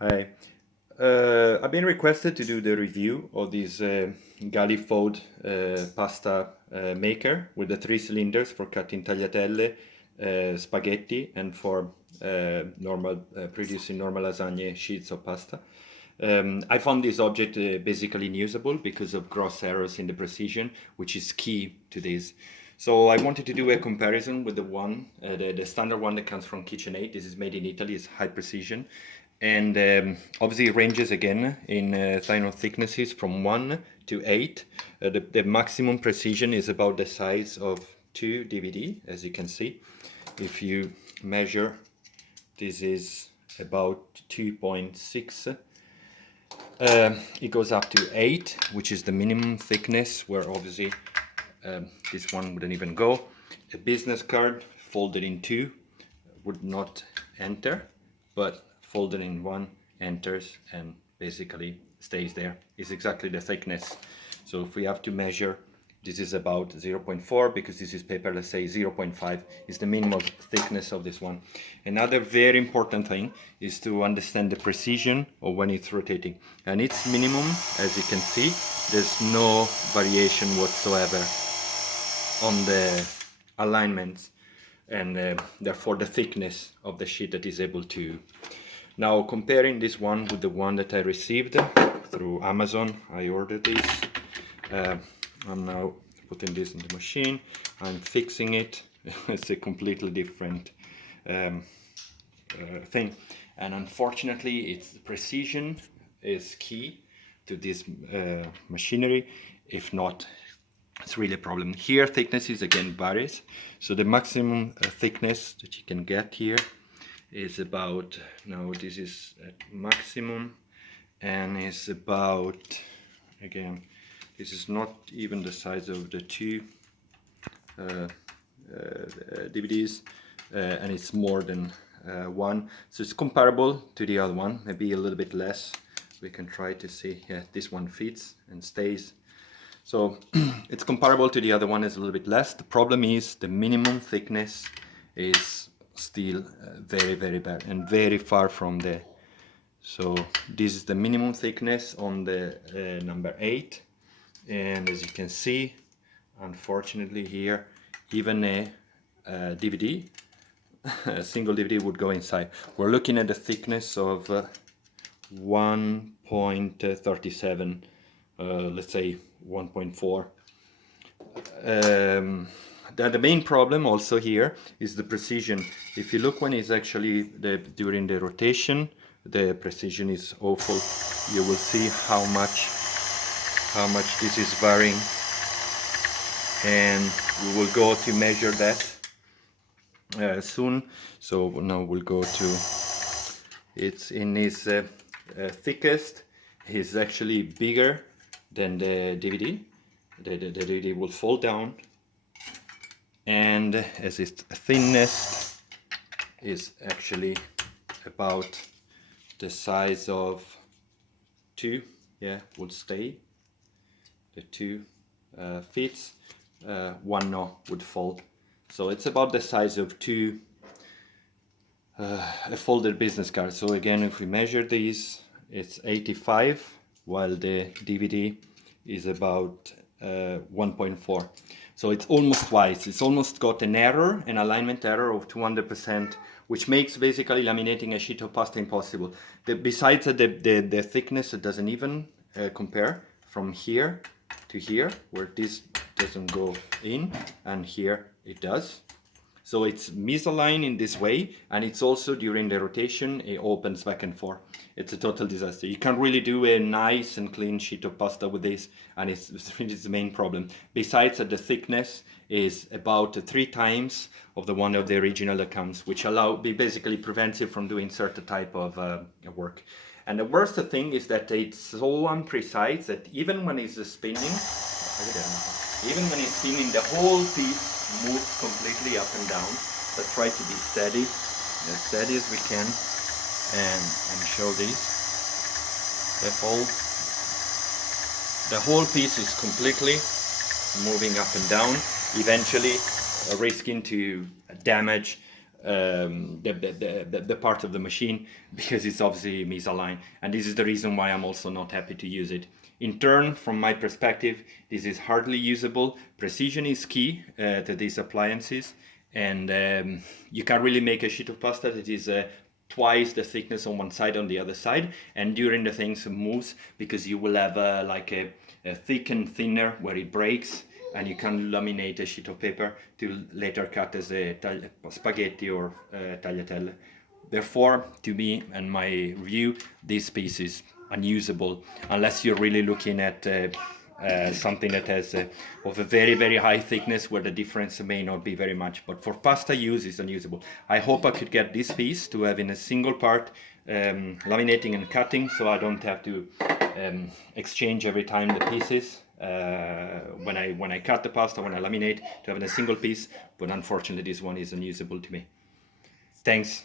Hi. I've been requested to do the review of this Galifode pasta maker with the 3 cylinders for cutting tagliatelle, spaghetti, and for producing normal lasagne sheets of pasta. I found this object basically unusable because of gross errors in the precision, which is key to this. So I wanted to do a comparison with the standard one that comes from KitchenAid. This is made in Italy, it's high precision. And obviously it ranges again in final thicknesses from 1 to 8. The maximum precision is about the size of 2 DVD, as you can see. If you measure, this is about 2.6. It goes up to 8, which is the minimum thickness, where obviously this one wouldn't even go. A business card folded in 2 would not enter, but folded in 1 enters and basically stays there. It's exactly the thickness. So if we have to measure, this is about 0.4 because this is paper, let's say 0.5 is the minimum thickness of this one. Another very important thing is to understand the precision of when it's rotating. And it's minimum, as you can see, there's no variation whatsoever on the alignments and therefore the thickness of the sheet that is able to. Now comparing this one with the one that I received through Amazon, I ordered this. I'm now putting this in the machine, I'm fixing it. It's a completely different thing, and unfortunately its precision is key to this machinery. If not, it's really a problem. Here thickness is again varies, so the maximum thickness that you can get here is about, now this is at maximum, and is about, again, this is not even the size of the 2 DVDs, and it's more than 1, so it's comparable to the other one, maybe a little bit less. We can try to see, yeah, this one fits and stays. So it's comparable to the other one, is a little bit less. The problem is the minimum thickness is still very, very bad and very far from there. So this is the minimum thickness on the number 8. And as you can see, unfortunately here, even a DVD, a single DVD would go inside. We're looking at the thickness of 1.37, let's say 1.4. The main problem also here is the precision. If you look when it's actually during the rotation, the precision is awful. You will see how much this is varying, and we will go to measure that soon. So now we'll go to, it's in its thickest, is actually bigger than the DVD. The DVD will fall down, and as its thinnest is actually about the size of 2, yeah, would stay. The 2 fits, 1 no would fold. So it's about the size of 2 a folded business card. So again, if we measure these, it's 85, while the DVD is about 1.4. So it's almost twice. It's almost got an error, an alignment error of 200%, which makes basically laminating a sheet of pasta impossible. Besides the thickness, it doesn't even compare from here to here, where this doesn't go in, and here it does. So it's misaligned in this way, and it's also during the rotation, it opens back and forth. It's a total disaster. You can't really do a nice and clean sheet of pasta with this, and it's the main problem. Besides that, the thickness is about 3 times of the one of the original that comes, which basically prevents you from doing certain type of work. And the worst thing is that it's so imprecise that even when it's spinning, the whole piece moves completely up and down. Let's try to be steady, as steady as we can, and show these. The whole piece is completely moving up and down, eventually risking to damage the part of the machine because it's obviously misaligned, and this is the reason why I'm also not happy to use it. In turn, from my perspective, this is hardly usable. Precision is key to these appliances, and you can't really make a sheet of pasta that is twice the thickness on one side on the other side, and during the things moves, because you will have like a thick and thinner where it breaks, and you can laminate a sheet of paper to later cut as a spaghetti or tagliatelle. Therefore, to me and my view, this piece is unusable unless you're really looking at something that has of a very high thickness where the difference may not be very much. But for pasta use, it's unusable. I hope I could get this piece to have in a single part laminating and cutting, so I don't have to exchange every time the pieces when I cut the pasta, when I laminate, to have in a single piece. But unfortunately, this one is unusable to me. Thanks.